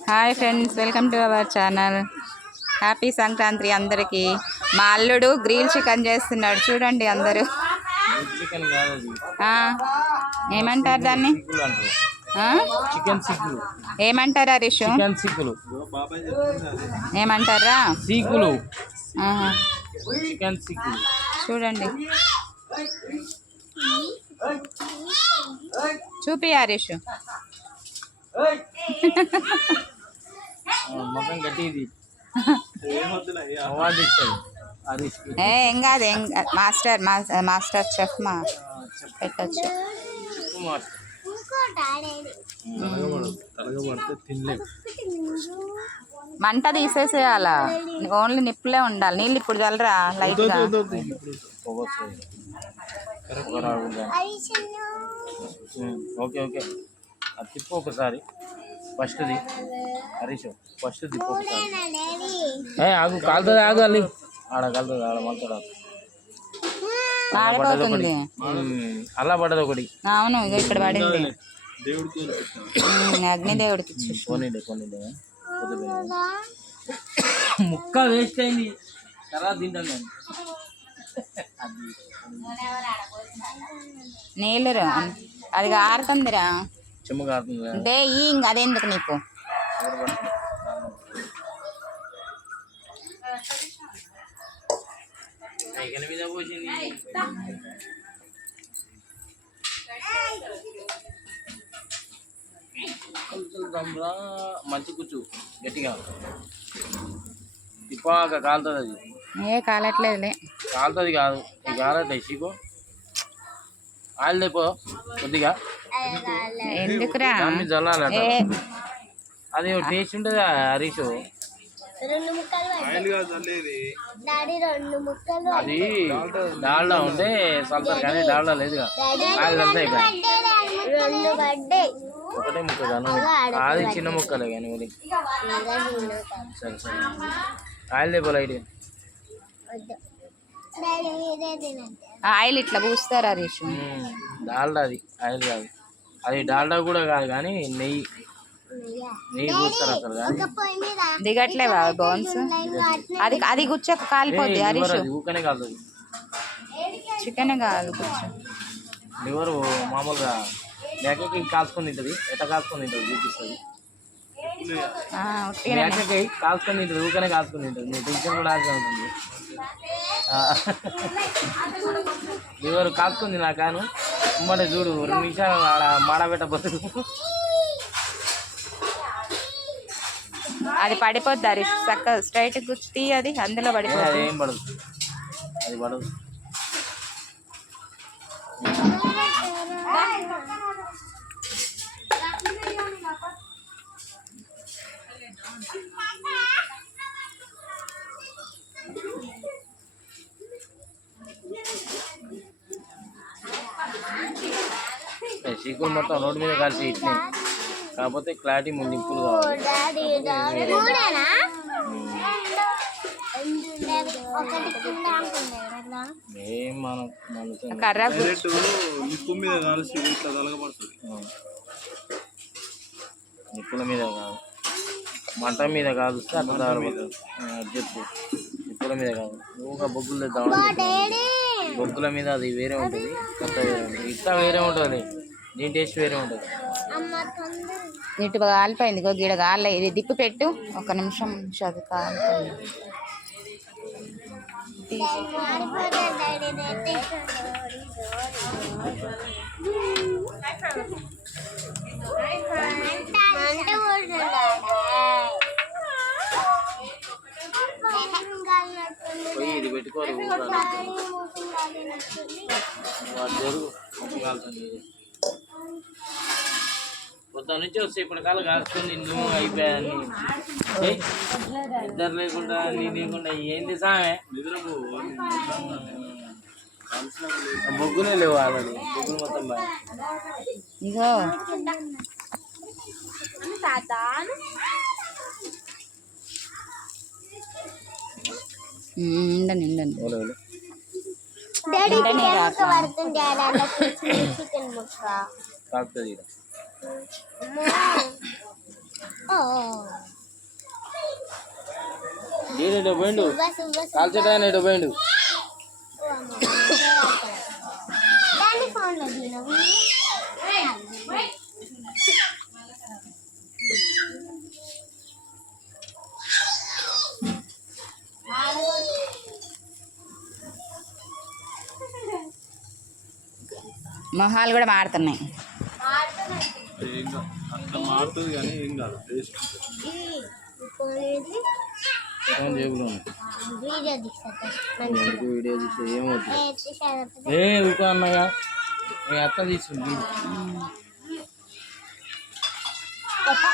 Hi friends welcome to our channel. Happy Sankranti అందరికీ. మా అల్లుడు గ్రిల్ చికెన్ చేస్తున్నాడు చూడండి అందరూ. ఏమంటారు దాన్ని? ఏమంటారు సిక్కులు ఏమంటారా? సీకులు. చికెన్ సిక్కులు చూడండి. చూపి హరీష్ ఆ, మొత్తం గట్టిది ఏ కాదు. ఏం. మాస్టర్ మాస్టర్ చెఫ్ మా పెట్టచ్చు మంట తీసేసేయాల? ఓన్లీ నిప్పులే ఉండాలి. నీళ్ళు ఇప్పుడు చల్లరా? లైట్గా? Okay okay. అది తిప్పు ఒకసారి. ఫస్ట్ది. హరీష్ ఫస్ట్ తిప్పు ఒకసారి. ఏ ఆగు కాలుతుంది ఆగు అల్లి. ఆడ కాలుతుంది ఆడ మళ్ళీ మాడిపోతుంది అలా పడ్డది ఒకటి. అవును ఇగో ఇక్కడ పడింది. అగ్నిదేవుడికి పోనీలే పొద్దుపోయినా. ముక్క వేస్ట్ అయింది. తర్వాత తింటాను నేను నీళ్ళు. అది ఆరుతుందిరా చెమ్మ కారుతుంది ఈ ఇంక అదెందుకు నీకు? కొంచెం మంచి కూర్చు గట్టిగా. తిప్పాక కాలుతుంది అది. ఏ కాలట్లేదులే. కాలుతుంది కాదు కాలట్లేదు చీకు ఆయిల్ లేపో కొద్దిగా. ఎందుకురా? అది టేస్ట్ ఉంటుంది హరీష్. రెండు ముక్కలు డాడీ రెండు ముక్కలు అది డాల్డా ఉంటే చల్తారు కానీ డాల్డా లేదుగా. రెండు పడ్డాయి ఒకటే ముక్క కాను అది చిన్న ముక్కలే కానీ మరి. సరే సరే. ఆయిల్ లేపో లైట్ డాడీ మీరే తినండి. ఆయిల్ ఇట్లా పూస్తారు హరీష్. డాల్డా అది. ఆయిల్ కాదు. అది డాల్డా కూడా కాదు కానీ నెయ్యి. నెయ్యి పూస్తారు అసలు కానీ. మీద దిగట్లేవా బోన్స్? అది అది గుచ్చక కాలిపోద్ది హరీష్. అది ఊకనే కాలుతుంది చికెన్ కాదు గుచ్చు లివర్ మామూలుగా మేకకి కాల్చుకొని తింటుంది. ఎట్ట కాల్చుకొని తింటుంది చూపిస్తుంది. మేకకి కాల్చుకొని తింటుంది ఊకనే కాల్చుకొని తింటుంది. నువ్వు టెన్షన్ కూడా ఆల్సి ఉంటుంది. లివర్ కాల్చుకుంది నా ఉమ్మడి చూడు రెండు నిమిషాలు ఆడ మాడబెట్టబోతుంది అది పడిపోద్ది హరీష్ చక్క స్ట్రైట్ గుచ్చి తీ అది అందులో ఏ, పడిపోద్ది అదేం పడదు అది పడదు చీకులు మొత్తం రోడ్డు మీద కలిసి ఇట్టినాయి కాకపోతే క్లారిటీ ముందు నిప్పులు కావాలి. గుచ్చు నిప్పుల మీద కాదు. మంట మీద కాదు అట్లా తగలబడుతుంది చెప్పు. నిప్పుల మీద కాదు. నువ్వు బొగ్గులు తెద్దాం బొగ్గుల మీద అది వేరే ఉంటుంది. కొత్త వేరే ఉంటుంది. ఇట్లా వేరే ఉంటుంది. దీని టేస్ట్ వేరే ఉంటుంది కాలిపోయింది ఇగో గీడ కాలే ఇది దిప్పు పెట్టు ఒక నిమిషం అది కాలిపోయింది ఇది పెట్టుకోరు జరుగు పొద్దున్న నుంచి వస్తే ఇప్పుడు కాలు కాల్చుకొని నువ్వు అయిపోయాన్ని ఇద్దరు లేకుండా నీ లేకుండా ఏంది సామె? బొగ్గులే లేవు ఆల్రెడీ. బొగ్గులు మొత్తం బాగా ఇగో. ఉండండి ఉండండి డాడీ? చికెన్. ముక్క. చికెన్ కాకుతుంది పోయిండు? కాల్చడానికి పోయిండు? మొహాలు కూడా మారుతున్నాయి అంత మారుతుంది కానీ ఏం కాదు టేస్ట్ ఫోన్ ఎందుకు వీడియో తీస్తే ఏమవుతుంది ఏ ఊరుకో అన్నగా మీ అత్త తీసుకుంది ఒక